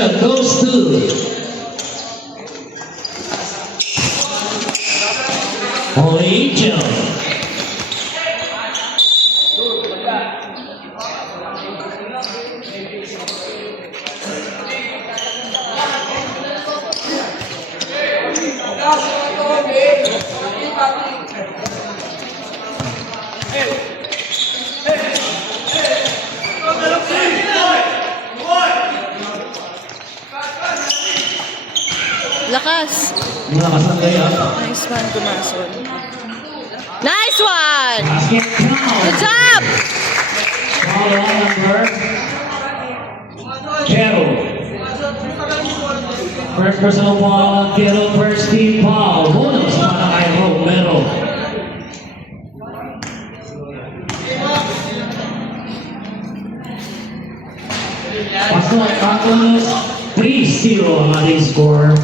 possession goes to Holy Angel. Lakas. Malakas ang layup. Nice one, Dumason. Nice one! Basket count. Good job! Foul on number Kettle. First personal foul on Kettle, first team foul. Bonus para kay Romero. Pasok Catanos, 3-0 ang ating score.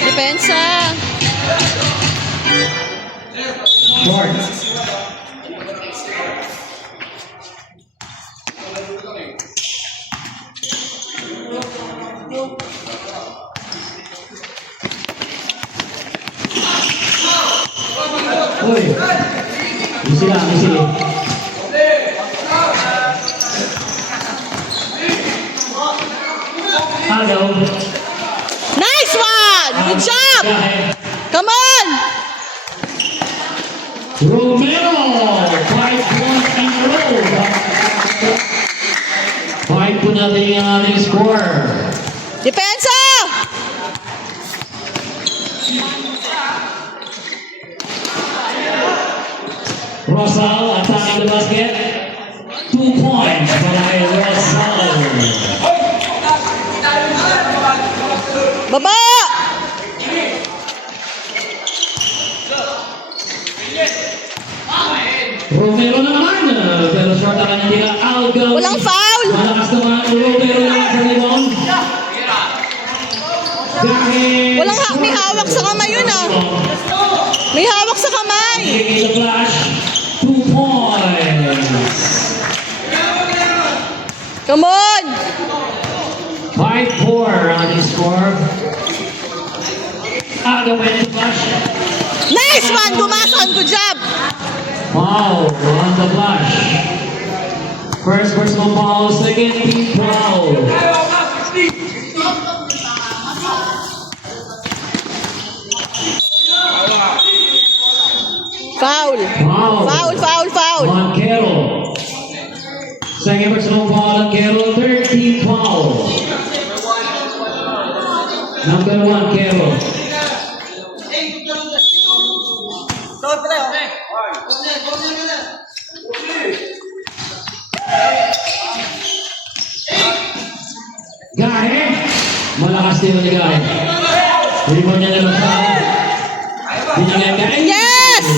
Depensa. Short. Uy. Easy lang, easy. Hello. Nice one! Good job! Come on! Romero, 5 points in a row. 5 po natin yung ating score. Depensa! Rosal attacking the basket. 2 points para kay Rosal. Baba! Romero na naman. Pero short ang kanyang tira. Algaw. Walang foul! Malakas naman. Romero na sa rebound. Dahil May hawak sa kamay yun ah. May hawak sa kamay. taking the flash. 2 points. Come on! 5-4 on the score. Algaw went to flash. Nice one, Dumason! Good job! Wow, on the flash. First personal foul, second team foul. Foul! Wow. Foul, foul, foul! On Carroll. Second personal foul on Carroll, third team foul. Number 1, Carroll. Gahe. Malakas din ang Gahe. Rebound niya naman sa binigay Gahe. Yes!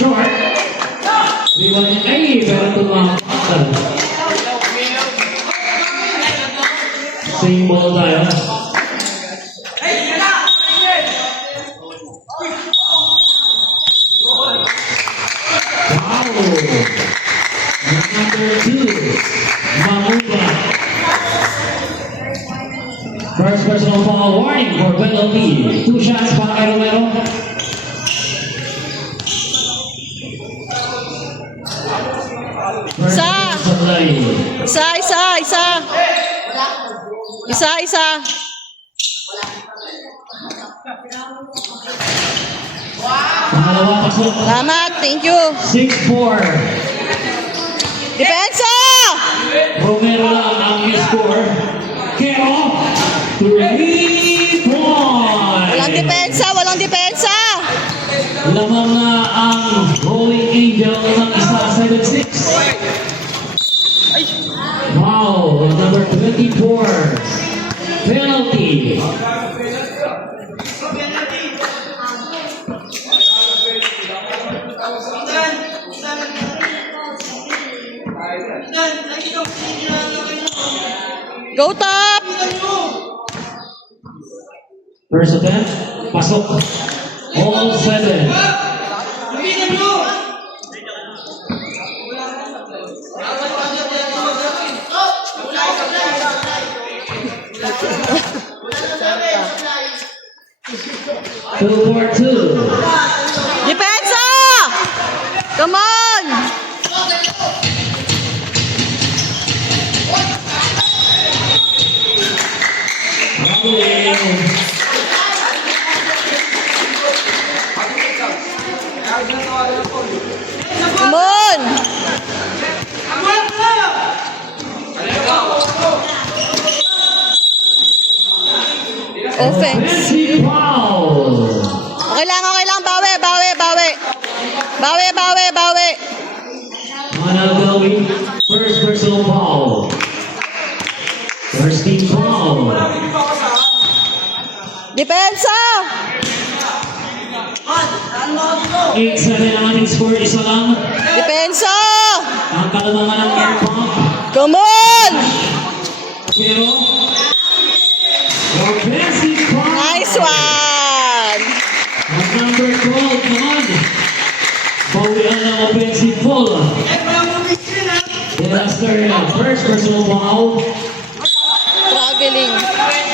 Short. Rebound niya. Ay, pero tumakas. Same ball tayo. Wow! Number 2, Mamuba. First personal foul, warning for penalty. 2 shots para kay Romero. First Isa. supply. Isa, isa, isa. Isa, isa. Pangalawang pasok. Salamat, thank you. 6-4. Depensa! Romero lang ang score. Kero, 3 points. Walang depensa, walang depensa. Lamang na ang Holy Angel ng isa 7-6. Wow, number 24. Penalty. Go top! First attempt, pasok. All 7. Two for 2. Depensa! Come on! Come on! Offense. Offensive foul. Okay lang. Bawi. Managawi, first personal foul. First team foul. Depensa! 8-7 ang ating score, isa lang. Depensa! Ang kalamangan ng air pump. Come on! Pero, offensive foul. Nice one! At number 12 naman. Bawian ng offensive foul. Delaster, first personal foul. Traveling.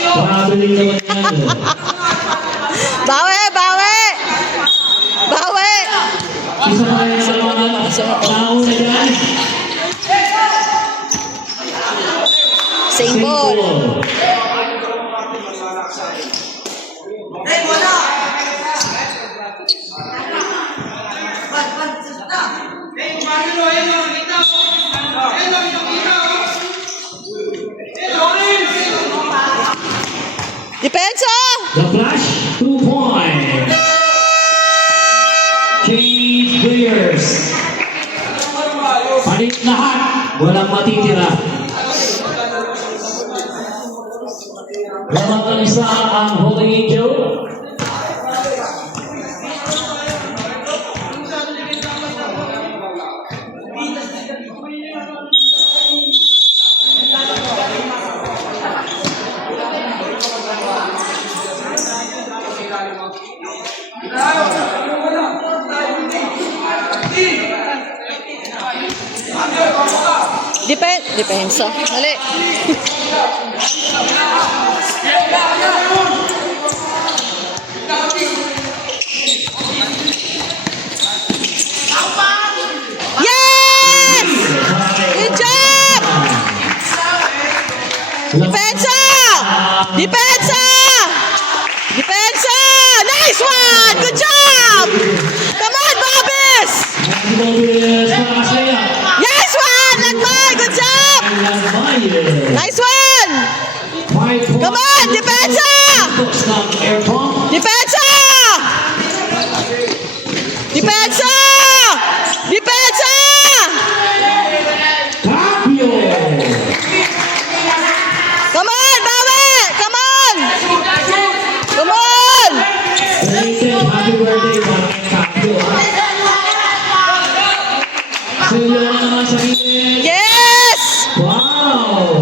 Traveling naman yan. Bawi! Isa pa rin sa mga nauna dyan. Same ball. Depensa! The flash, 2 points. Change players. Palit lahat. Walang matitira. Lamang ang isa ang Holy Angel. Depensa. Mali. Yes! Good job! Depensa! Nice one! Good job! Come on, Bobis! Yes one! Lagmay! Good job! Nice one! Come on, Depensa! Depensa! Come on, Bawi! Come on! Happy birthday, Capio. Sa'yo na naman sa gilid. Yes! Wow!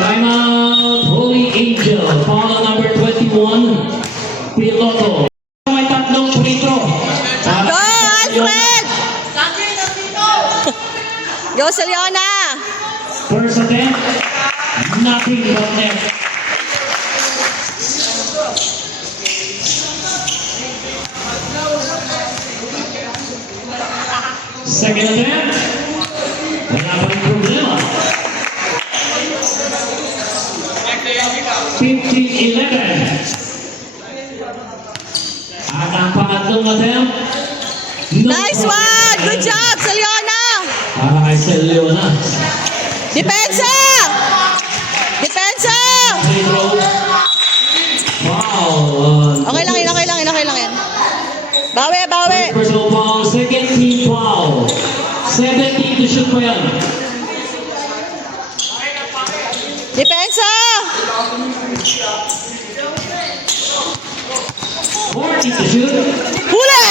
Timeout, Holy Angel. Foul number 21, Piloto. May tatlong free throw. Go, Alfred! Go, Seliona! First attempt, nothing but net. Second attempt, wala pa rin problema. 15-11. At ang pangatlong attempt, no Nice one! Good job, Seliona! Para kay Seliona. Depensa! Free throw. Wow. Okay lang yan. Bawi! Personal foul, second team foul. 17 to shoot pa yan. Depensa! 40 to shoot. Huli!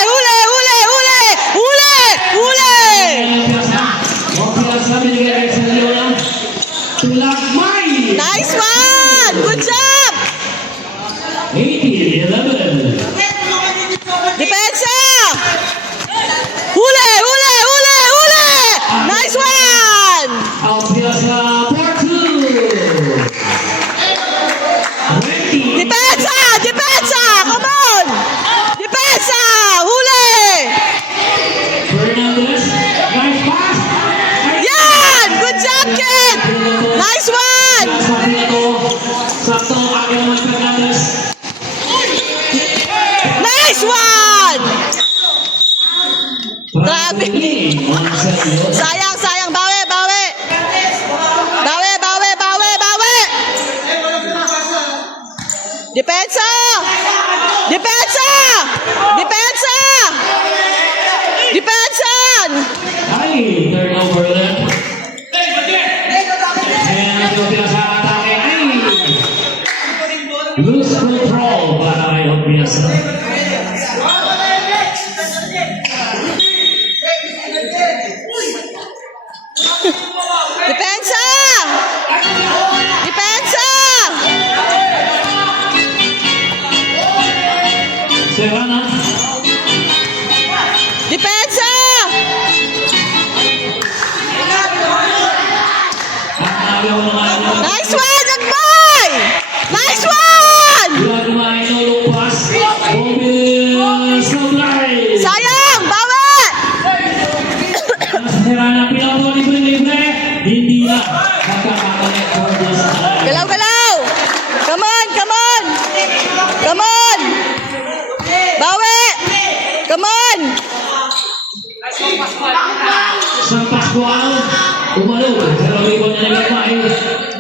Piasa binigay kay Seliona. Tulak May. Nice one! Good job! 18-11. Depensa! Huli! Huli! Huli! Huli! Nice one! Alpiasa for 2. 20. Depensa! Depensa! Come on! Depensa! Huli! Fernandez. Nice pass. Yan! Good job, kid! Nice one! Sabi na to. Sakto ang aking naman Fernandez. Nice one! Grabe. Sayang, sayang. Bawi, bawi. Bawi, bawi, bawi, bawi. Depensa! Depensa! Depensa! Depensa! Ay, turnover ulit. And Alpiasa atake. Ay! Lose control para kay Alpiasa. Depensa! Depensa! Serrana. Depensa! At nagaw ng ano. Nice one, Agbay! Nice one! Gagawin ng lupas. Mobil Sablay. Sayang! Bawi! Serrana pinako libre-libre. Hindi na makakakalit for this time. Galaw, galaw! Come on, come on! Come on! Bawi! Come on! Sang Pascual. Umalog. Pero ibon niya nagagawin.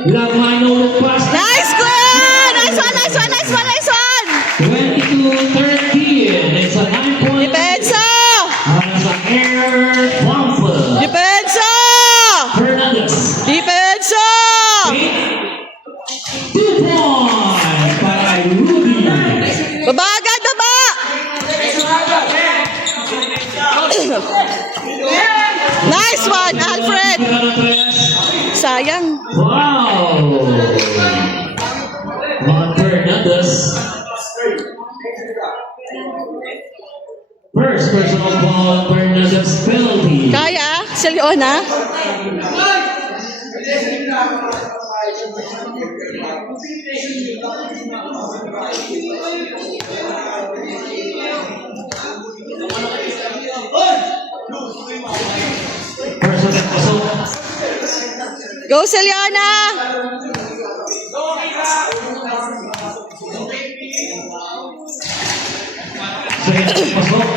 Gagawin ng lupas. Nice one! Nice one, nice one, nice one, nice one! 22-13. It's a 9-point. Depensa! Para sa Air Wampler. Depensa! Fernandez. Depensa! 2 points para kay Rudy. Baba agad, baba! Nice one, Alfred! Sayang. Wow! Juan Fernandez. First personal ball, Fernandez penalty. Kaya? Si Leona? First pasok. Go, si Leona! Second pasok.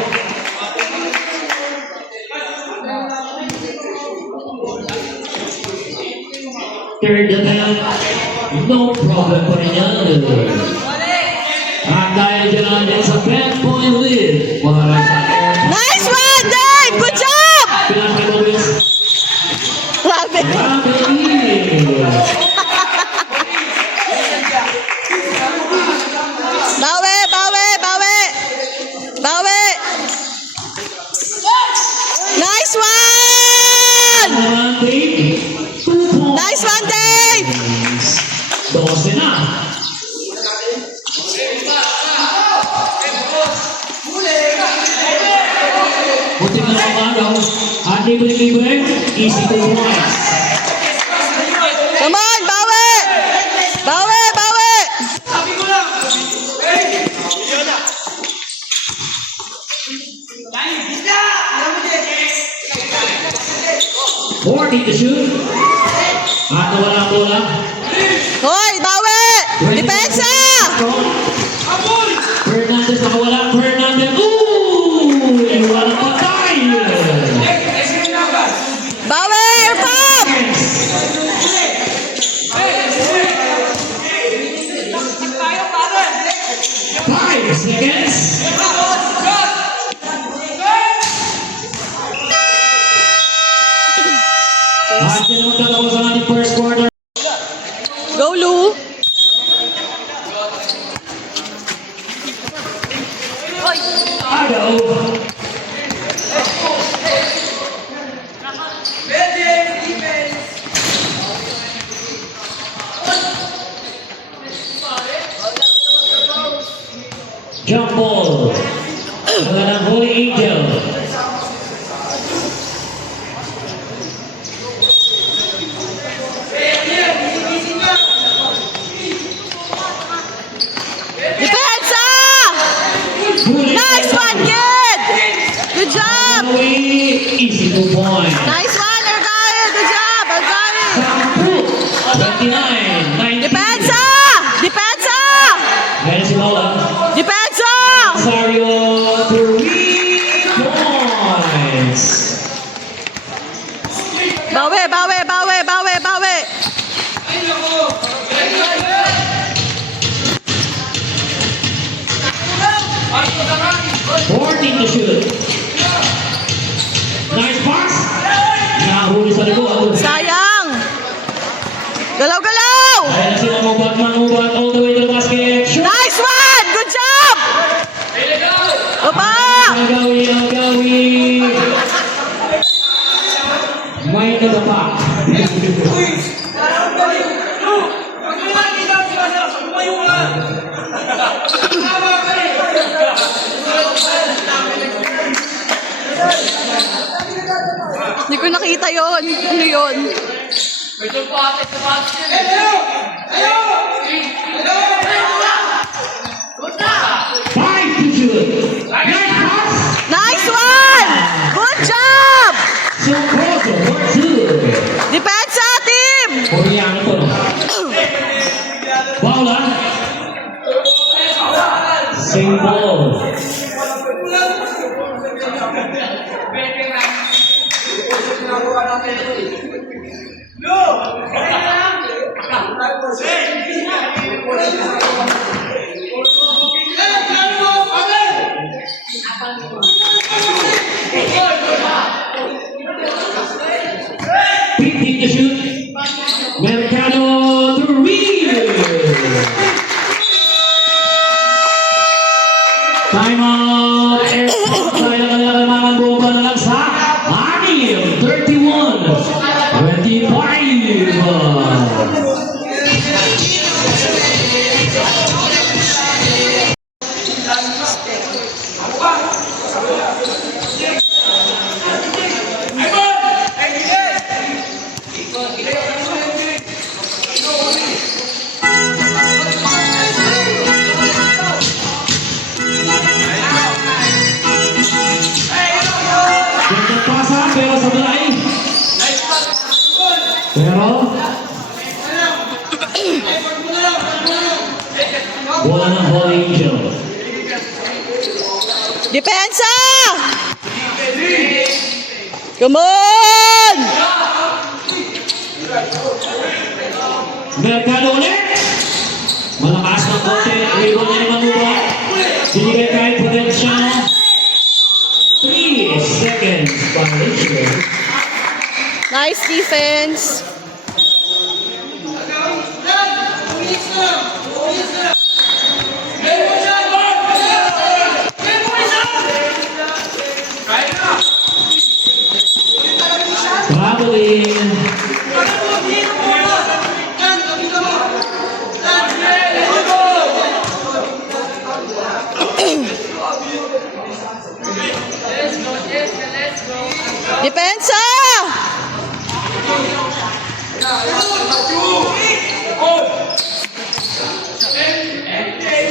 Third attempt. No problem pa rin yan. At dahil dyan din sa 10-point lead. Para sa Air. Nice one, Dave! Good job! Pinakilobis. Grabe. Grabe lead. Bawi, bawi, bawi! Bawi! Nice one! Naman, Dave. 2 points. Nice one, Dave! 12 na. Puting na kumagaw. At libre-libre. Easy 2 points. Come on, bawi! Bawi, bawi! 40 to shoot. At nawala ang bola. Hoy, bawi! Depensa! Fernandez nakawala. Fernandez. Ooh! Iwanan patay. Bawi, Irfam! 5 seconds. At yan ang magtatapos ang ating first quarter. Go, Lou! Agaw. Jump ball. Wala ng Holy Angel. Depensa! Huli. Nice one, kid! Good job! Easy 2 point. Nice one, Argyle! Good job, Argyle! 29. 19. Depensa! Depensa! Ayan si Paula. Depensa! Rosario, 3 points. Bawi, bawi, bawi, bawi, bawi! 14 to shoot. Nice pass. Nahuli sa likod. Sayang! Galaw, galaw! Ayan na sila mangubat all the way to the basket. Shoot! Nice one! Good job! Opa! Agawi. May nadapa. Hindi ko nakita yon. Ano yon? 5 to shoot. Nice pass. Nice one! Good job! So close. 4-2. Depensa, team! Koreano to, no? Paula. Same ball. To shoot. Mercado to read. Time out. Tayo na kanilang mga bomba na lang sa anim. 31. 25. Ganda pasa pero sa balay. Pero wala ng Holy Angel. Depensa! Come on! Mercado ulit. Malakas ng konti. Rebound niya ni Manuba. Binigay kahit Prudenciano. 3 seconds violation. Nice defense. Traveling. Depensa!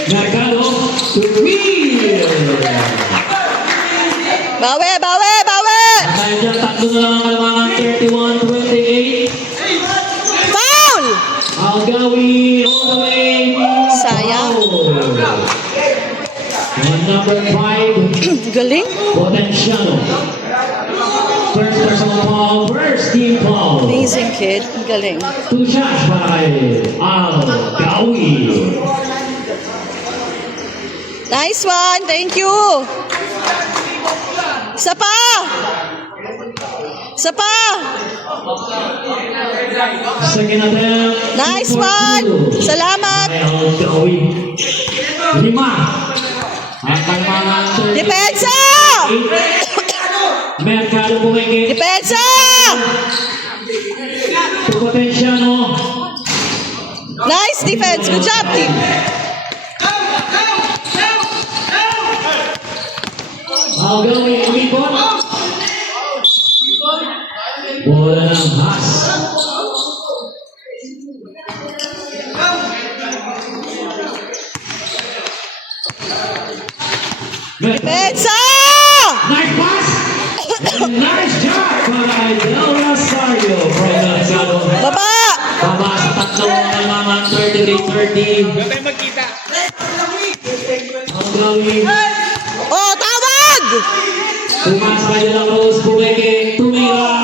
Mercado to read. Bawi, bawi, bawi! Dahil dyan, tatlo na lang ang kalamangan. 31-28. Foul! Algawi all the way. Sayang. And number 5, Galing. Potenciano. First personal foul, first team foul. Amazing kid. Galing. 2 shots para kay Algawi. Nice one. Thank you. Isa pa. Isa pa. Second attempt. Nice one. Salamat. Kay Algawi. 5. Ang kalamangan 38. Depensa! Mercado bumigay. Depensa! Potenciano. Nice defense. Good job, team. Algawi, umikot. Bola ng pass. Good. Depensa! Nice pass. Nice job by Del Rosario from Delgado. Baba! Baba sa tatlong kalaman, 33-30. Algawi. Oh, tawag! Tumas by De La Cruz, bumeke, tumira.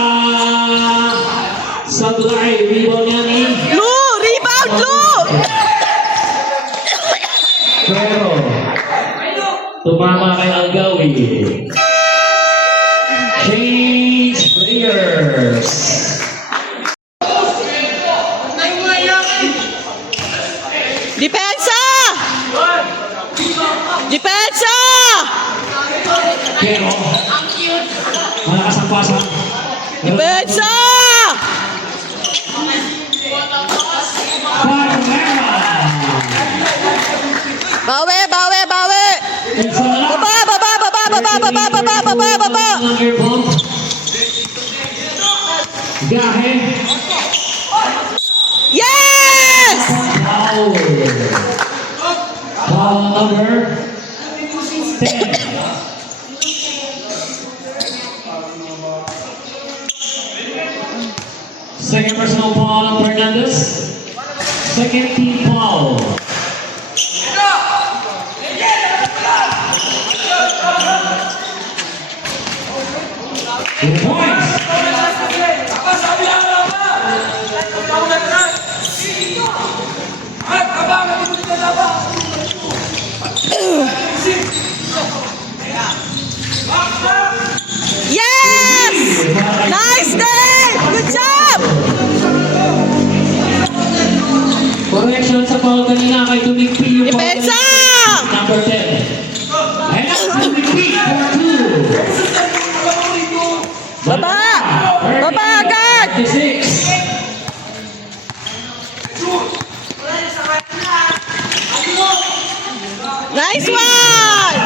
Sablay, rebound niya ni Lu! Rebound, Lu! Pero tumama kay Algawi. Change players. Depensa! Depensa! Pero malakas ang pasan. Depensa! Barrera. Bawi, bawi, bawi! Isa na lang. Baba, baba, baba, baba, baba, baba, baba, baba! Ang airball. Gahe. Yes! Foul. Foul number 10. Second personal foul on Fernandez. Second team foul. Two points. Yes! Nice day! Good job! Correction sa foul kanina kay Dumigpi yung foul Depensa! kanina. Number 10. And that's Dumigpi for 2. Baba! Baba agad! 36. Nice one!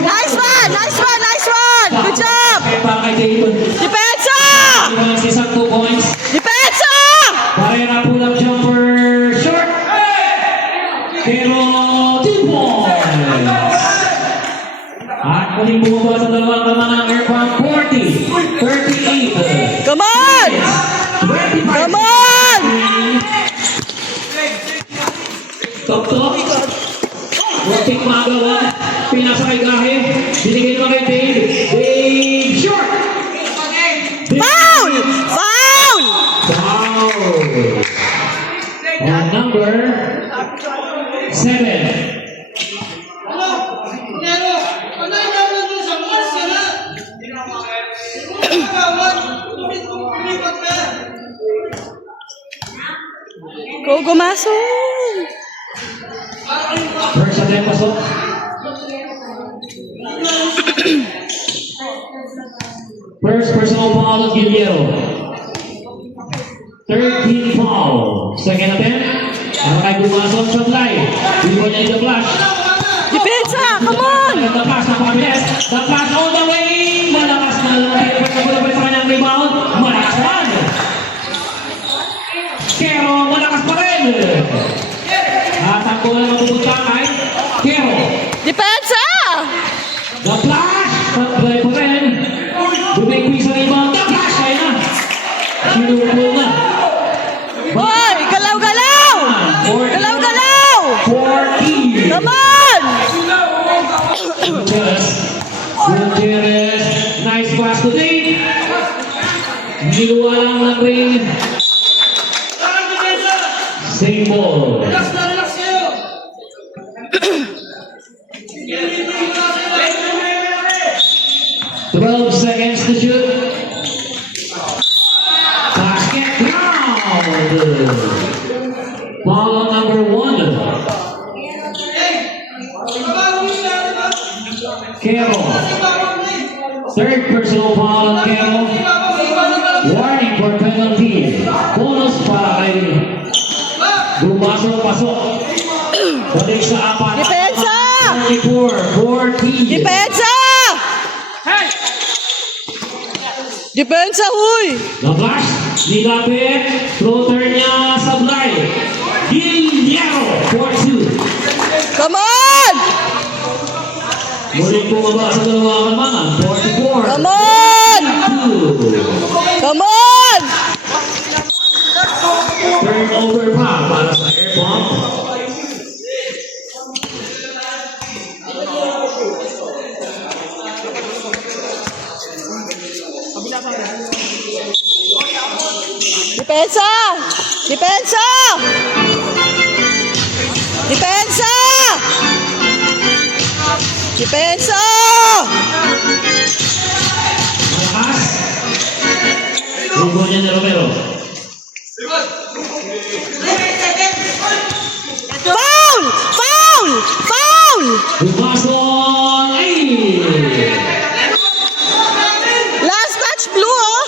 Nice one! Nice one! Nice one! Good job! Kaya pa kay David. Depensa! Iwan si isang 2 points. Depensa! Barrera pull up jumper short. Pero 2 points. At muling bumaba sa dalawang laman ng Aircraft 40. 38. Come on! 25. Come on! Tok-tok. Muntik magawa. Pinasa kay Gahe. Binigay naman kay Dave. Dave short. Foul! Foul! Foul. On number 7. Go, Maso! First attempt pasok. First personal foul of Guillermo. Third team foul. Second attempt. Ano kay Bumasok sa fly. Iwan niya yung flash. Depensa! Come on! And the pass na pabilis. The pass all the way. Malakas na lang. Pagkabulabay sa kanyang rebound. Malakas man. Pero malakas pa rin. At ang bola mapupunta kay Kero. Depensa! The flash. Pag-play pa rin. Bumigwi sa rebound. The flash. Kaya na. Sinupul na. Hoy! Galaw-galaw! Galaw-galaw! 40. Come on! Gutierrez. Nice pass to Dave. Niluwa lang ng ring. Same ball. 12 seconds to shoot. Basket ground. Ball on number 1. Kero. Third personal foul on Kero. Warning for penalty. Bonus para kay Bumasok-pasok. Balik sa apat. Depensa! 44, 14. Depensa! Depensa, huy! Na-flash, nilapit, floater niya sa blind. Guillermo, 4-2. Come on! Muling bumaba sa dalawang kalamangan, 44. Come on! 2. Come on! Turnover pa para sa air pump. Depensa! Depensa! Depensa! Depensa! Malakas. Rugo niya ni Romero. Foul! Foul! Foul! Bumason! Ay! Last touch, blue, oh!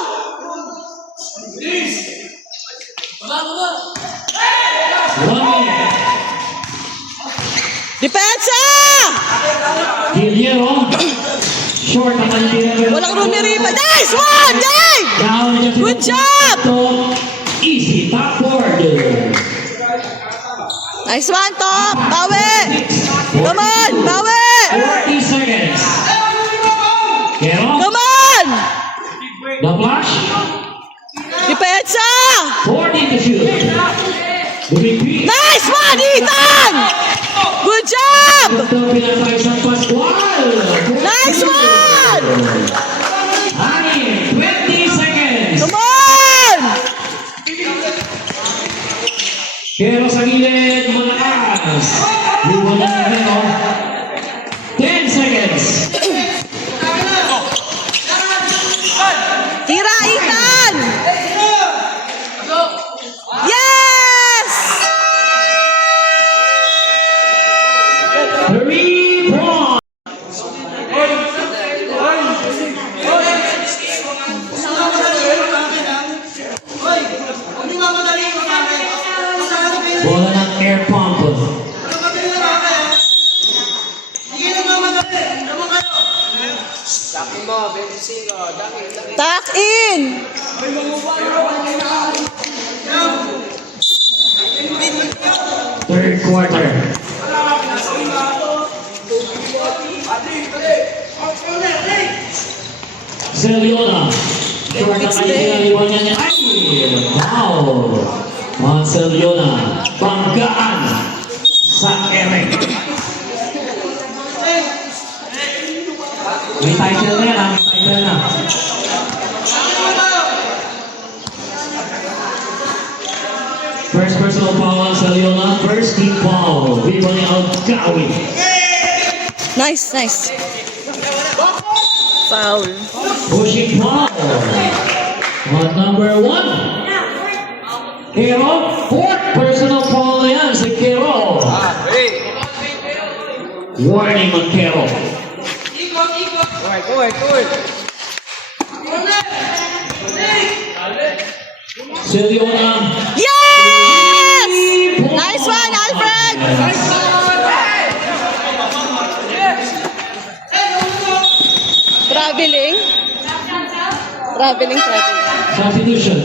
One minute. Depensa! Guillermo. Short ang kanilin. Walang rumiripa. Nice one, Dave! Down niya si Good job! Easy top board. Nice one, top! Bawi! Come on, bawi! 40 seconds. Kero. Come on! The flash. Depensa! 40 to shoot. The repeat. Nice one, Ethan! Good job! Ito pinatay sa Pascual. Nice one! Ani, 20 seconds. Come on! Pero sa gilid, malakas. Luwan na natin, no? 10 seconds. Tira, Ethan! Yes! 3 points. Bola ng air pump. Tuck in! Third quarter. Celiona. Short na kayo iwan niya niya. Ay! Wow! Mga Celiona. Banggaan sa Eric. May title na yan, may title na. First personal foul sa Celiona. First team foul. Viva ni Algawi. Nice, nice. Foul. Pushing foul. On number 1. Kero. Fourth personal foul na yan si Kero. Warning on Kero. Celiona. Yes! Nice one, Alfred! Traveling? Traveling. Substitution.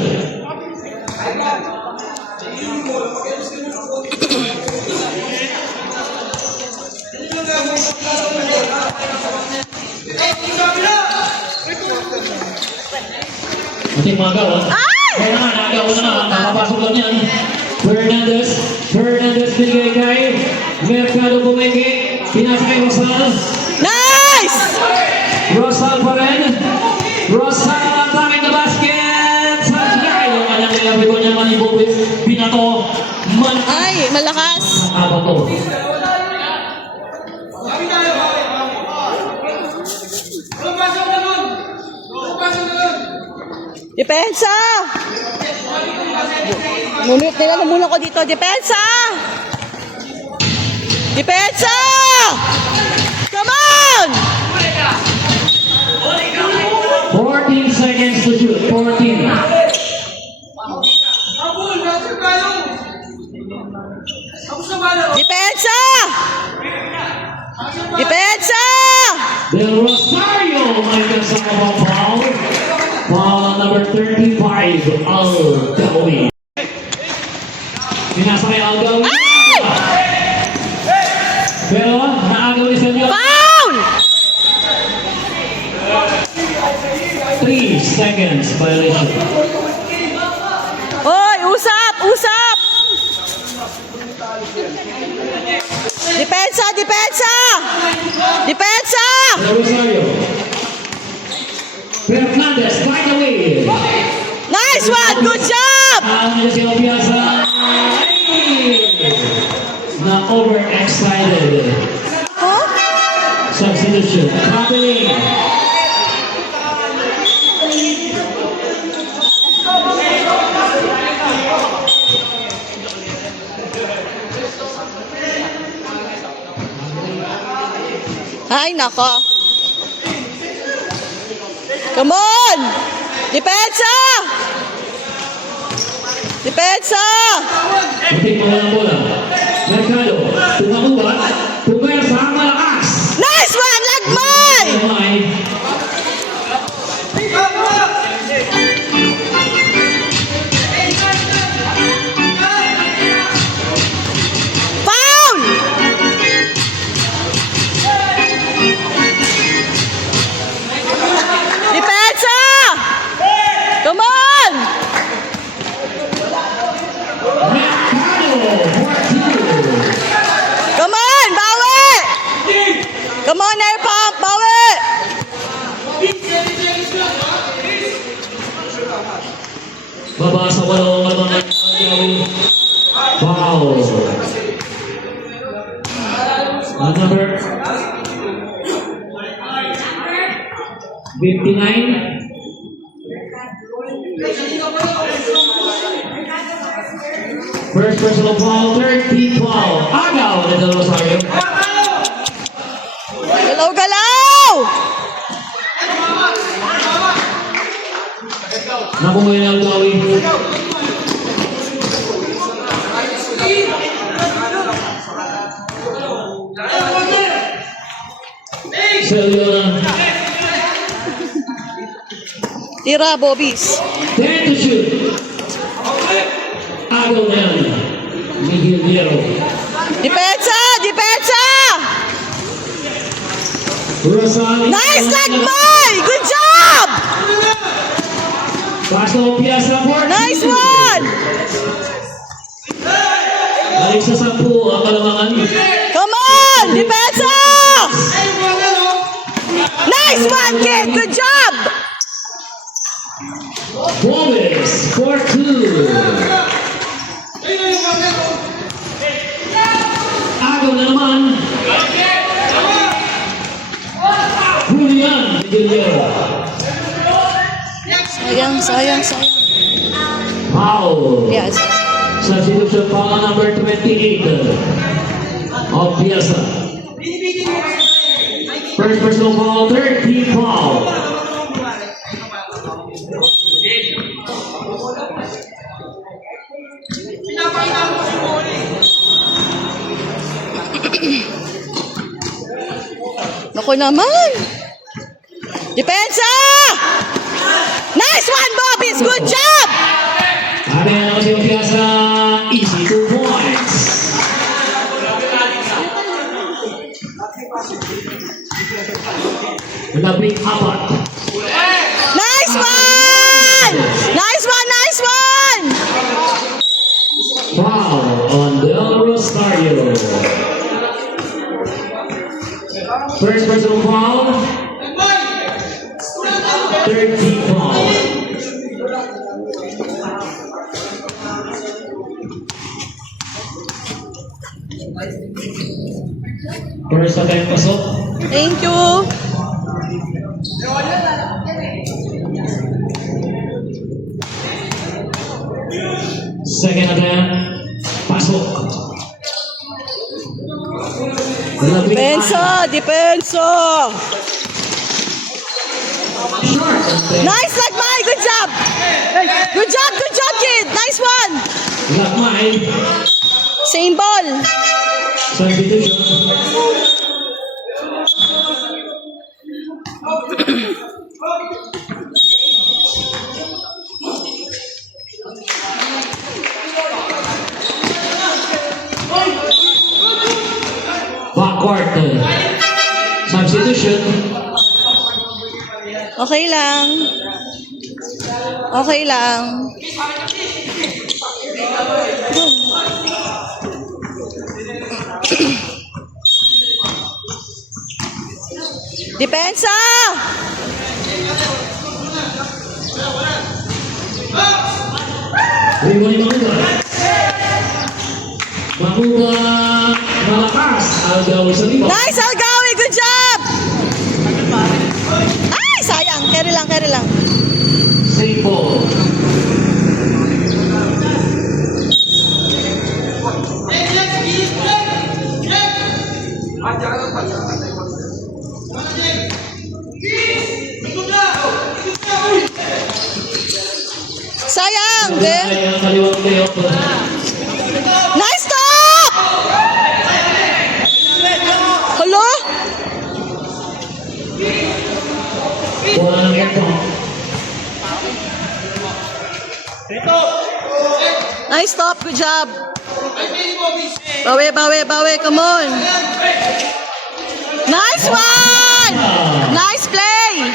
Ating magaw, ha? Kaya nga, nagaw na nga. Nakapasok lang yan. Fernandez binigay kay Mercado Bumeke. Pinasa kay Rosal. Nice! Rosal pa rin. Rosal ang taming na basket. Sa layo ang kanyang nilabi ko niya manibubis. Binato. Ay, malakas. Abato. Depensa! Munit nila na muna ko dito. Depensa! Depensa! Come on! 14 seconds to shoot. 14. Depensa! Depensa! Del Rosario may kasama foul. Foul 35, Al-Gawi. Pinasa kay Al-Gawi. Pero naagawi sa inyo. Foul! 3 seconds violation. Hoy, usap! Usap! Depensa! Depensa! Depensa! Rosario. Fernandez, by the way. Nice one! Good job! Ang si Obiasa na overexcited. Huh? Substitution. Traveling. Ay, nako. Come on! Depensa! Depensa! Muntik mo walang bola. Mercado. Tumakuha. Pumersa ang malakas. Nice one, Lagmay! Kamay. Foul! Depensa! Come on! Mercado. For 2. Come on, bawi! Come on, air pump, bawi! Baba sa walong mga foul. Number 59. First personal foul, third team foul. Agaw na Del Rosario. Galaw, galaw! Nakuha na ang gawin. Celiona. Tira, Bobbies. 10 to shoot. Agaw na yan. Miguel Diero. Depensa! Depensa! Rosario. Nice, Lagmay! Good job! Pass na Piazza for Nice one! Balik sa 10 ang kalamangan. Come on! Depensa! Nice one, kid! Good job! Gomez for 2. Agaw na naman. Julian Guillermo. Sayang, sayang, sayang. Foul. Yes. Substitution foul number 28 of Piazza. First personal foul, third team foul. Naku naman! Depensa! Nice one, Bobbies! Good job! Sabi na naman si Piazza, easy 2 points. Labing apat. Nice one! Nice one, nice one! Foul on Del Rosario. First personal foul. Third team foul. First attempt pasok. Thank you. Second attempt pasok. Labing Depensa! Depensa! Short. Nice, Lagmay! Good job! Good job, kid! Nice one! Lakmay. Same ball. Substitution. Backcourt. Substitution. Okay lang. Okay lang. Depensa! Ribo ni Mamuga. Mamuga malakas. Algaw sa ribo. Nice, Algawi! Good job! Ay, sayang. Carry lang, carry lang. Save ball. Sayang, Ben. Ang kaliwang playoff. Nice stop! Hello? Bola ng ito. Nice stop. Good job. Bawi, bawi, bawi. Come on. Nice one! Nice play!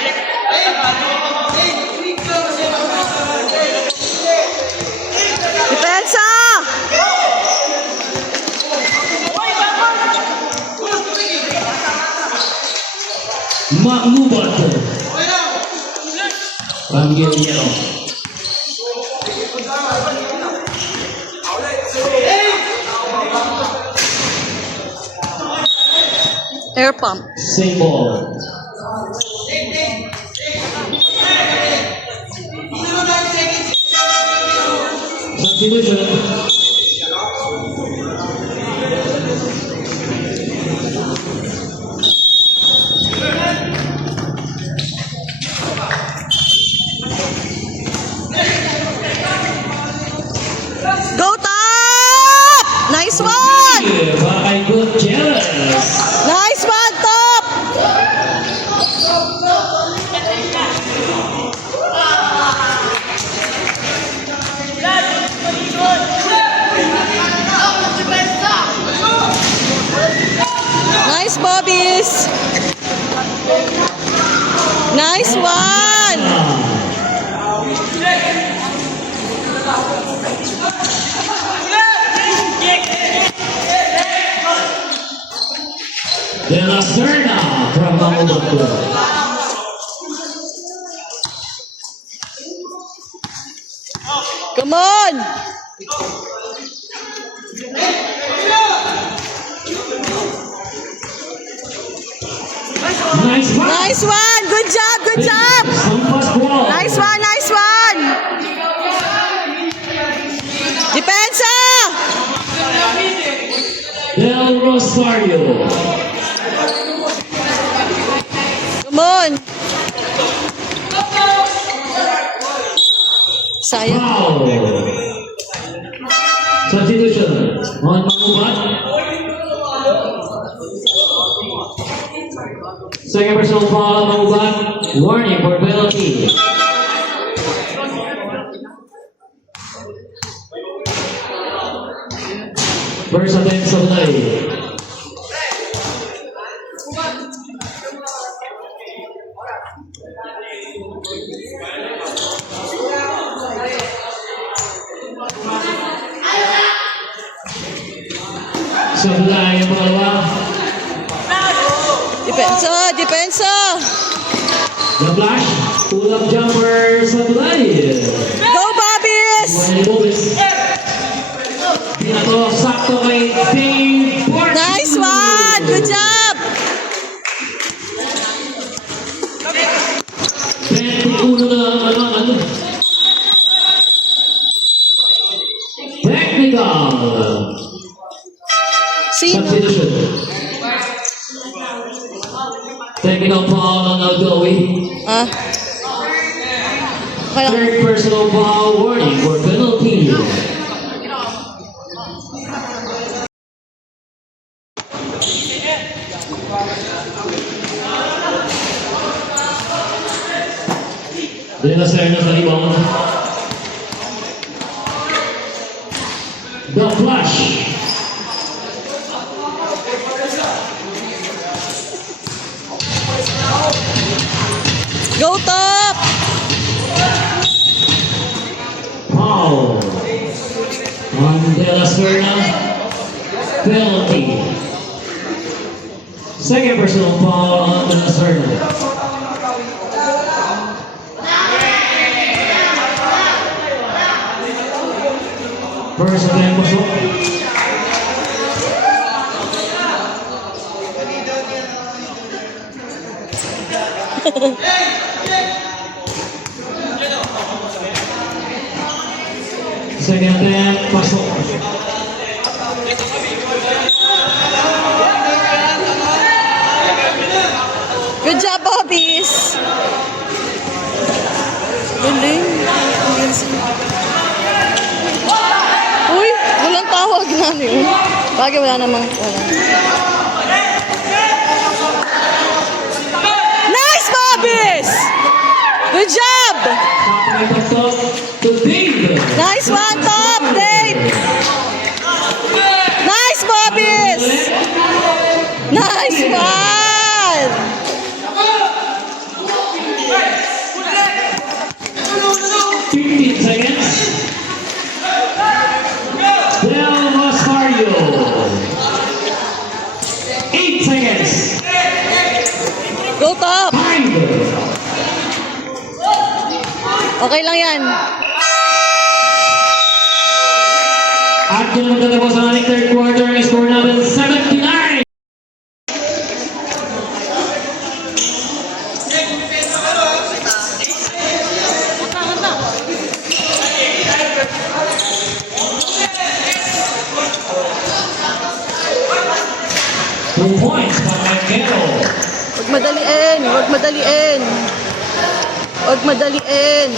Depensa! Maglubat. Panggil yellow. Air pump. Save ball. Substitution. Go top! Nice one! Bakay Gutierrez. Nice one, top! Nice, Bobbies! Nice one! De La Serna from Mamuga. Come on! Nice one. Nice one! Good job! Good job! Sampas ball. Nice one! Nice one! Depensa! Del Rosario. Come on! Sayang. Foul. Substitution. On Mamuga. Second personal foul on Mamuga. Warning for penalty. First offense of the night. Sebelah yang bawah. Depensa! Depensa! The flash. Pull-up jumper sebelah. Go, Bobbies! Wani Bobis. Pinato sakto kay Dave Portillo. Nice one! Good job! 21 na ano. Technical. Sino? Substitution. Technical foul on Algawi. Ah. Okay lang. Third personal foul warning for penalty. De La Serna sa rebound. The flash. Go top! Foul. On De La Serna. Penalty. Second personal foul on De La Serna. First again, Busok. Second attempt, pasok. Good job, Bobbies! Galing. Uy, walang tawag na yun. Bagay, wala namang, wala. Nice, Bobbies! Good job! Pasok to Dave. Nice one, top, Dave! Nice, Bobbies! Nice one! 15 seconds. Del Rosario. 8 seconds. Go top! 5. Okay lang yan. At yun ang magtatapos ang ating third quarter. Ang score namin 79. Two points from Angelo. Huwag madaliin. Huwag madaliin. Huwag madaliin.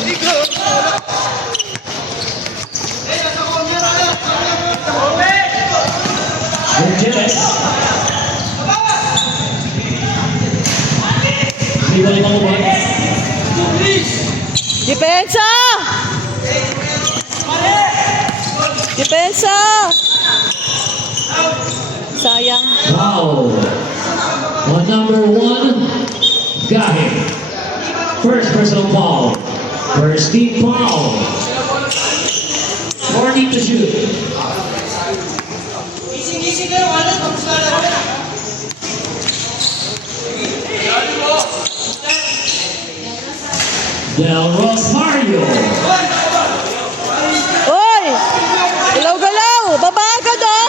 Gutierrez. Ibalik ang ubat. Depensa! Depensa! Sayang. Wow. On number 1, Gahi. First personal foul. First team foul. 40 to shoot. Del Rosario. Hoy! Galaw-galaw! Babagad oh!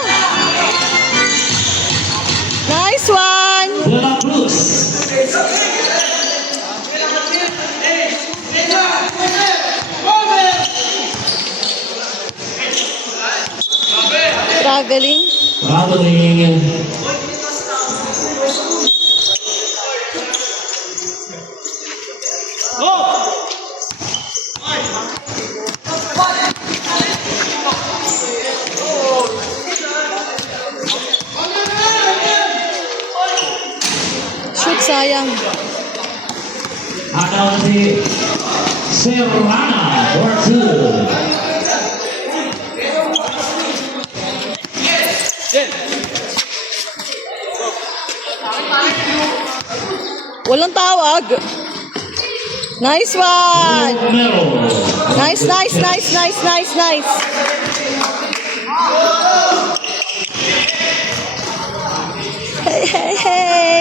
Nice one! De La Cruz. Traveling. Traveling. Shoot, sayang. Ada si Serrana for 2. Walang tawag. Nice one! Romero. Nice, nice, nice, nice, nice, nice. Hey, hey, hey.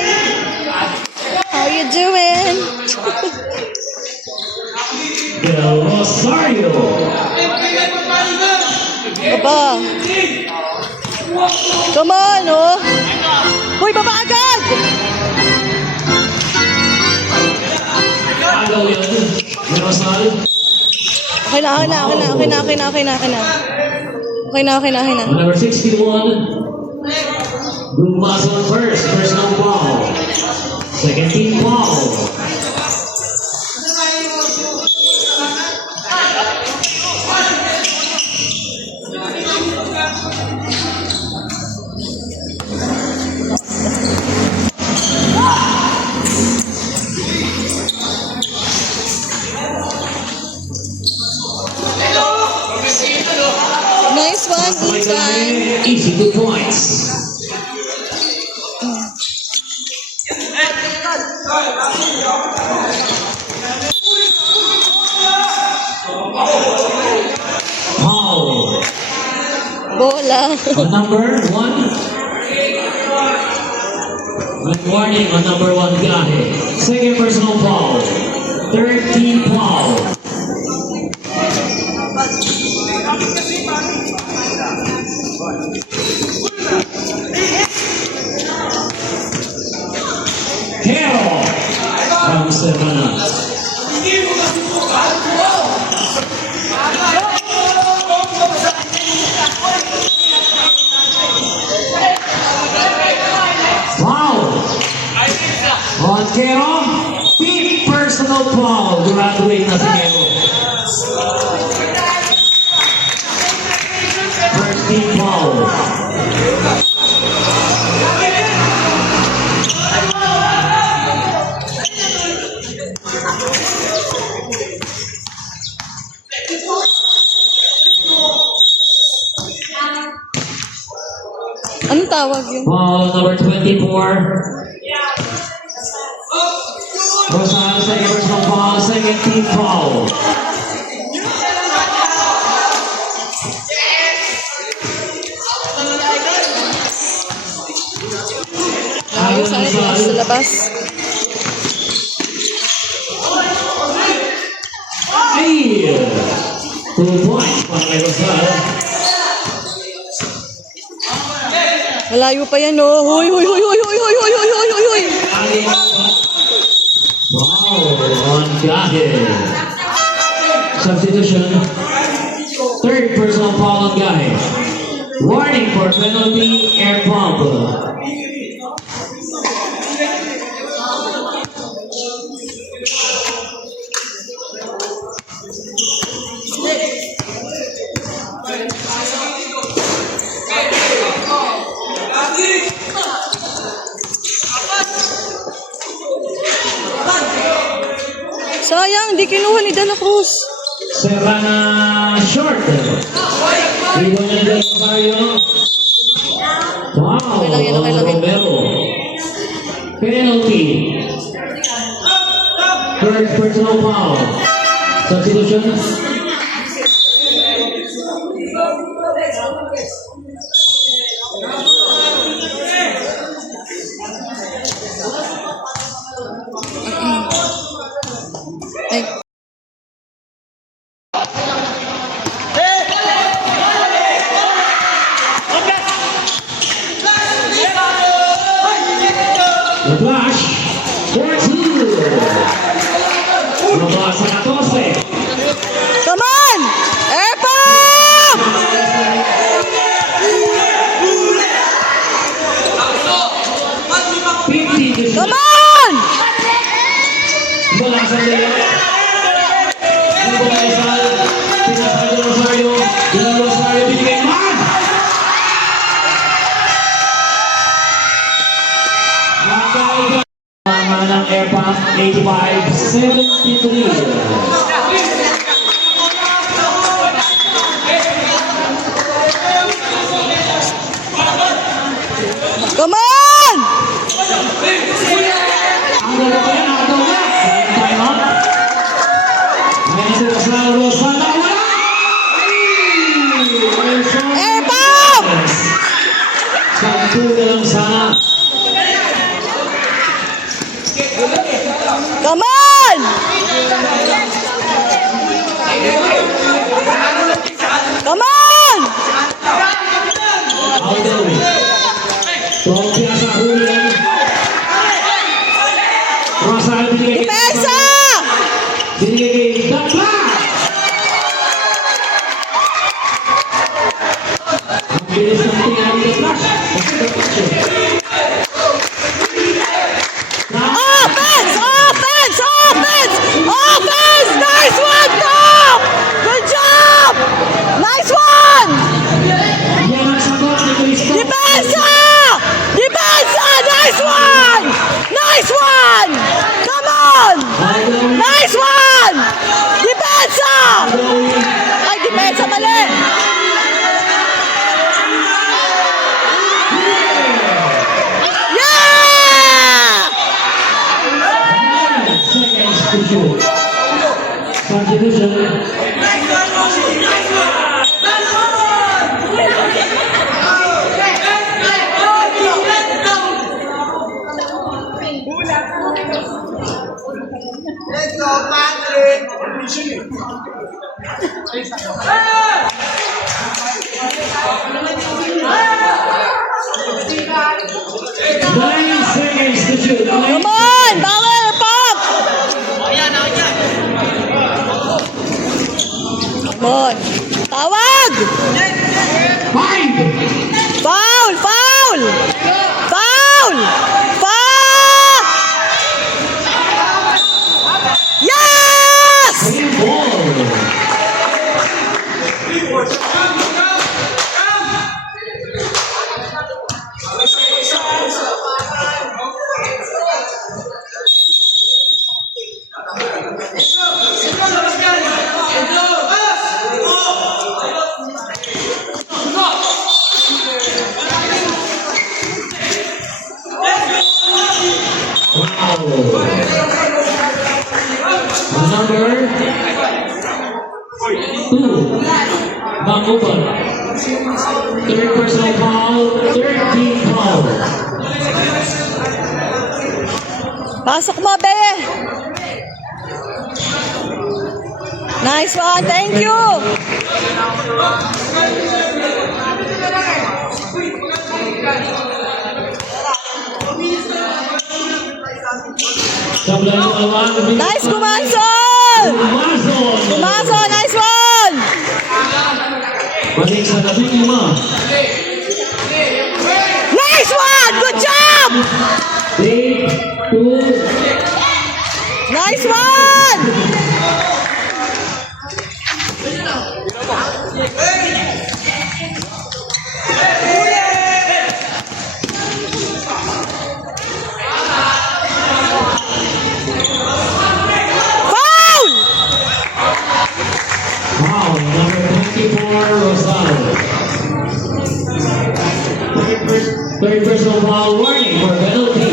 How you doing? Del Rosario. Baba. Come on, oh. Uy, baba agad! Agaw yan. Mirasal. Okay na, okay na, okay na, okay na, okay na, okay na, okay na. Okay na, okay na, okay na. Number 61. Blue Muscle first. Personal foul. Second team foul. Nice one, Ethan. Easy 2 points. Wala. On number 1. Good warning on number 1 Gahe. Second personal foul. Third team foul. Carol from Savannah. Foul on Carol. Fifth personal foul. Graduate na si Carol. First team foul. Anong tawag yun? Foul number 24. Rosal, second personal foul, second team foul. Ayaw sana sila sa labas. Hey! 2 points para kay Rosal. Malayo pa yan, oh. Huy, huy, huy, huy, huy, huy, huy, huy, huy, huy, huy. Wow, on Gahe. Substitution. Third personal foul on Gahe. Warning for penalty air pump. Sayang, di kinuha ni Dela Cruz. Savannah short. Iwan niya ng Rosario. Wow, Okay lang yan, okay lang yan. Romero. Penalty. Third personal foul. Substitution. Ay. The flash. 4-2. Lumabas sa 14. Come on! Epa! 50 to Come on! Mula sa Leo. Ibo na Rizal. Pinasal ng Rosario. Yung Rosario binigay man! Nakaiba. Tama ng airpack. 85-73. Come on! Ang ganda pa yan, nakataw na. Time out. Ngayon si Rosal, Rosal na wala! Airpump! Sampu na lang sana. Come on! Come on! Out there. 12 pinasa open. Third personal foul, third team foul. Pasok mo, be. Nice one. Thank you. Sablan ng awan. Nice, Kumanson. Kumanson. Kumanson, nice one. Balik sa labing lima. Nice one. Good job. 3, 2, Nice one. Foul. foul, number 24, Rosado. Third personal foul warning for penalty.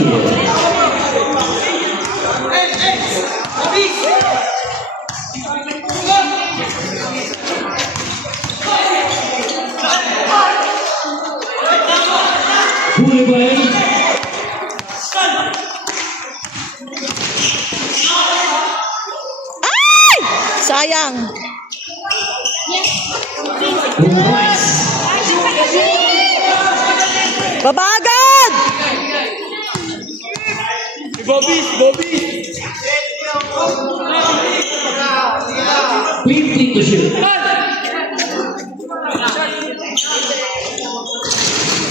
Huli ba yun? Ay! Sayang. Nice. Babagad. Bobby! 50 to shoot.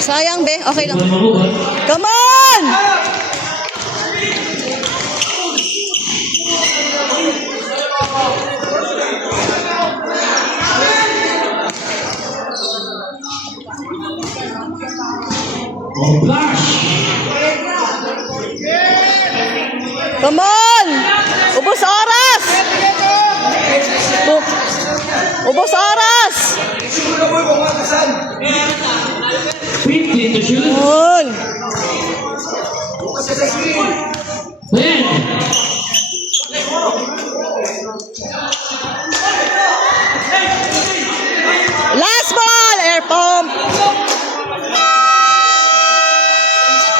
Sayang, be. Okay lang. Ano mo ba? Come on! Oh, flash! Come on! Ubos oras! Ubos oras! 50 to shoot. Yun! 10. Last ball! Air pump!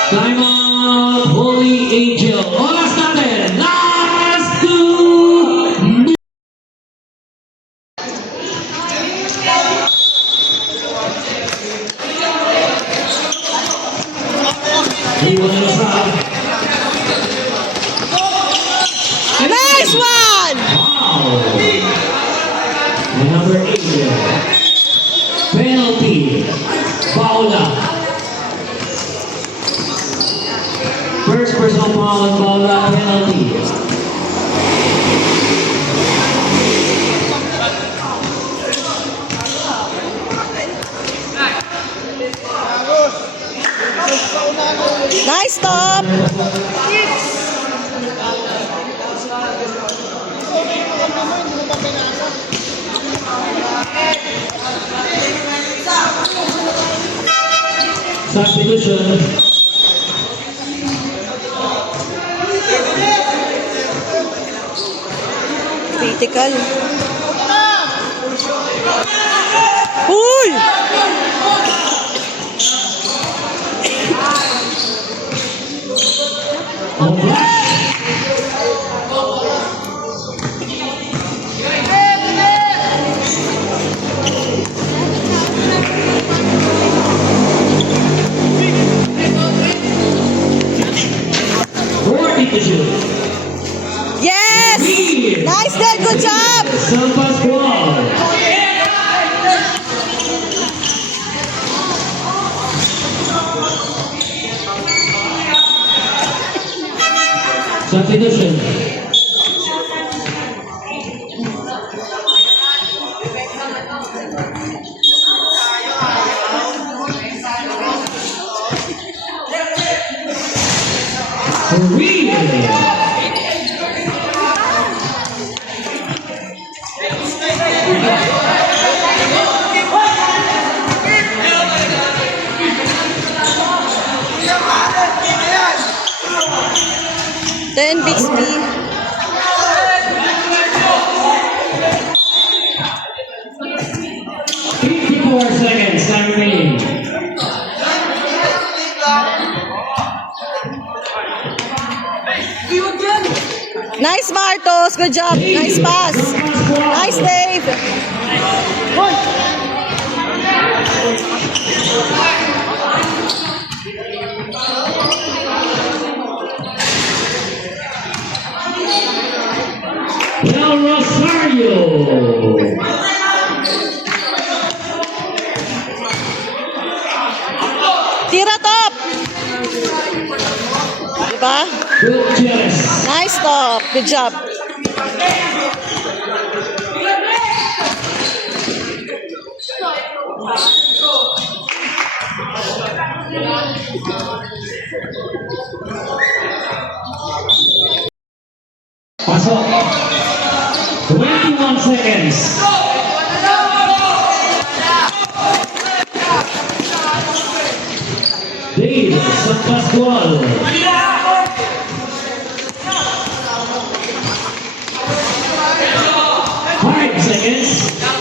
Time out, Holy Angel. Oras natin, last 2. Iwan na sa Nice one! Wow! Number 8. Penalty. Paula. First personal foul on Paula, penalty. Nice stop! Substitution. Critical. Uy! Oh, flash. To shoot. Yes! Nice day! Good job! San Pascual. Substitution. Really? 10 Bixby. Nice, Martos. Good job. Nice pass. Nice, Dave. Del Rosario. Tira top. Diba? Good Jess. Nice top. Good job. Pasok. 21 seconds. Dave San Pascual. 5 seconds.